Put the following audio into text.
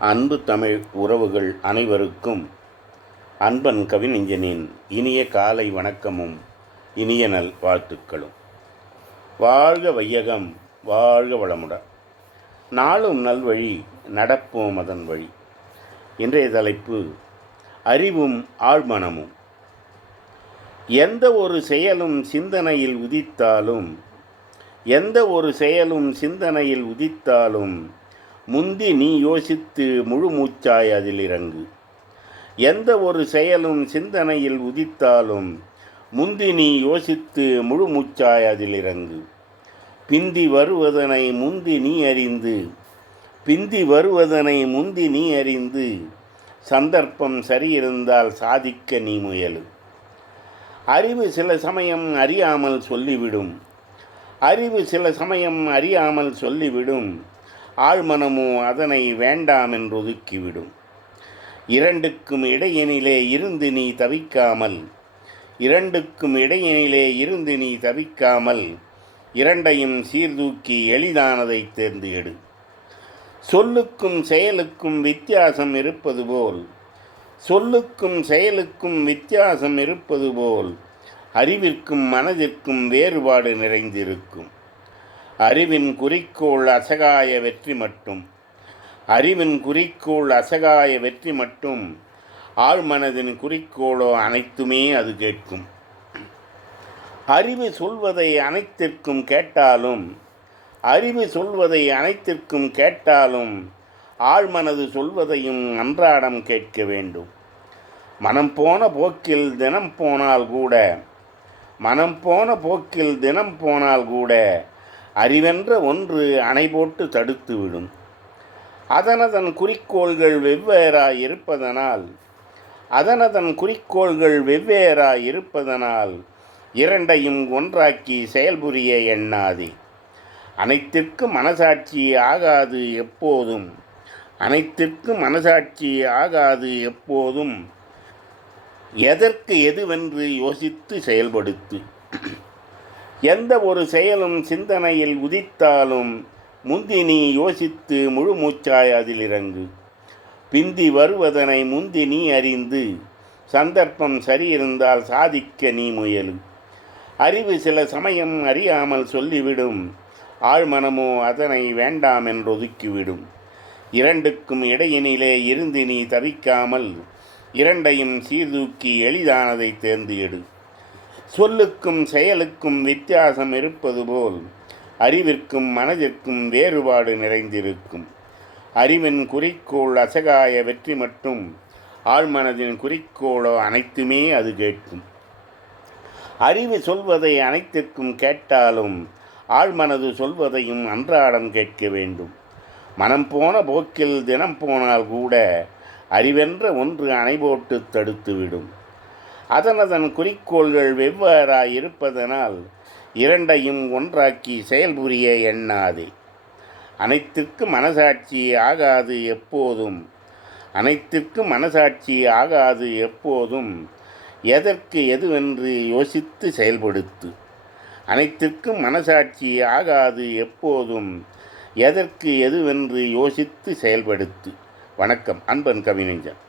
அன்பு தமிழ் உறவுகள் அனைவருக்கும் அன்பன் கவிஞனின் இனிய காலை வணக்கமும் இனிய நல் வாழ்த்துக்களும். வாழ்க வையகம் வாழ்க வளமுடன் நாளும் நல்வழி நடப்போம் அதன் வழி. இன்றைய தலைப்பு அறிவும் ஆழ்மனமும். எந்த ஒரு செயலும் சிந்தனையில் உதித்தாலும் எந்த ஒரு செயலும் சிந்தனையில் உதித்தாலும் முந்தி நீ யோசித்து முழு மூச்சாய் அதில் இறங்கு. எந்த ஒரு செயலும் சிந்தனையில் உதித்தாலும் முந்தி நீ யோசித்து முழு மூச்சாய் அதில் இறங்கு. பிந்தி வருவதனை முந்தி நீ அறிந்து பிந்தி வருவதனை முந்தி நீ அறிந்து சந்தர்ப்பம் சரியிருந்தால் சாதிக்க நீ முயலு. அறிவு சில சமயம் அறியாமல் சொல்லிவிடும். அறிவு சில சமயம் அறியாமல் சொல்லிவிடும். ஆழ்மனமோ அதனை வேண்டாம் என்றொதுக்கிவிடும் இரண்டுக்கும் இடையினிலே இருந்து நீ தவிக்காமல் இரண்டுக்கும் இடையினிலே இருந்து நீ தவிக்காமல் இரண்டையும் சீர்தூக்கி எளிதானதை தேர்ந்து எடு சொல்லுக்கும் செயலுக்கும் வித்தியாசம் இருப்பது போல் சொல்லுக்கும் செயலுக்கும் வித்தியாசம் இருப்பது போல் அறிவிற்கும் மனதிற்கும் வேறுபாடு நிறைந்திருக்கும். அறிவின் குறிக்கோள் அசகாய வெற்றி மட்டும். அறிவின் குறிக்கோள் அசகாய வெற்றி மட்டும். ஆழ்மனதின் குறிக்கோளோ அனைத்துமே அது கேட்கும். அறிவு சொல்வதை அனைத்திற்கும் கேட்டாலும் அறிவு சொல்வதை அனைத்திற்கும் கேட்டாலும் ஆழ்மனது சொல்வதையும் அன்றாடம் கேட்க வேண்டும். மனம் போன போக்கில் தினம் போனால் கூட மனம் போன போக்கில் தினம் போனால் கூட அறிவென்ற ஒன்று அணை போட்டு தடுத்துவிடும் அதனதன் குறிக்கோள்கள் வெவ்வேறாய் இருப்பதனால் அதனதன் குறிக்கோள்கள் வெவ்வேறாய் இருப்பதனால் இரண்டையும் ஒன்றாக்கி செயல்புரிய எண்ணாதே. அனைத்திற்கும் மனசாட்சி ஆகாது எப்போதும். அனைத்திற்கும் மனசாட்சி ஆகாது எப்போதும். எதற்கு எதுவென்று யோசித்து செயல்படுத்து. எந்த ஒரு செயலும் சிந்தனையில் உதித்தாலும் முந்தி நீ யோசித்து முழு மூச்சாய் அதில் இறங்கு. பிந்தி வருவதனை முந்தி நீ அறிந்து சந்தர்ப்பம் சரியிருந்தால் சாதிக்க நீ முயலு. அறிவு சில சமயம் அறியாமல் சொல்லிவிடும் ஆழ்மனமோ அதனை வேண்டாம் என்றொதுக்கிவிடும். இரண்டுக்கும் இடையினிலே இருந்து நீ தவிக்காமல் இரண்டையும் சீர்தூக்கி எளிதானதை தேர்ந்து எடு. சொல்லுக்கும் செயலுக்கும் வித்தியாசம் இருப்பது போல் அறிவிற்கும் மனதிற்கும் வேறுபாடு நிறைந்திருக்கும். அறிவின் குறிக்கோள் அசகாய வெற்றி மட்டும் ஆழ்மனதின் குறிக்கோளோ அனைத்துமே அது கேட்கும். அறிவு சொல்வதை அனைத்திற்கும் கேட்டாலும் ஆழ்மனது சொல்வதையும் அன்றாடம் கேட்க வேண்டும். மனம் போன போக்கில் தினம் போனால் கூட அறிவென்ற ஒன்று அணைபோட்டு தடுத்துவிடும். அதனதன் குறிக்கோள்கள் வெவ்வேறாய் இருப்பதனால் இரண்டையும் ஒன்றாக்கி செயல்புரிய எண்ணாதே. அனைத்திற்கு மனசாட்சி ஆகாது எப்போதும். அனைத்திற்கு மனசாட்சி ஆகாது எப்போதும். எதற்கு எதுவென்று யோசித்து செயல்படுத்து. அனைத்திற்கும் மனசாட்சி ஆகாது எப்போதும். எதற்கு எதுவென்று யோசித்து செயல்படுத்து. வணக்கம். அன்பன் கவிஞன்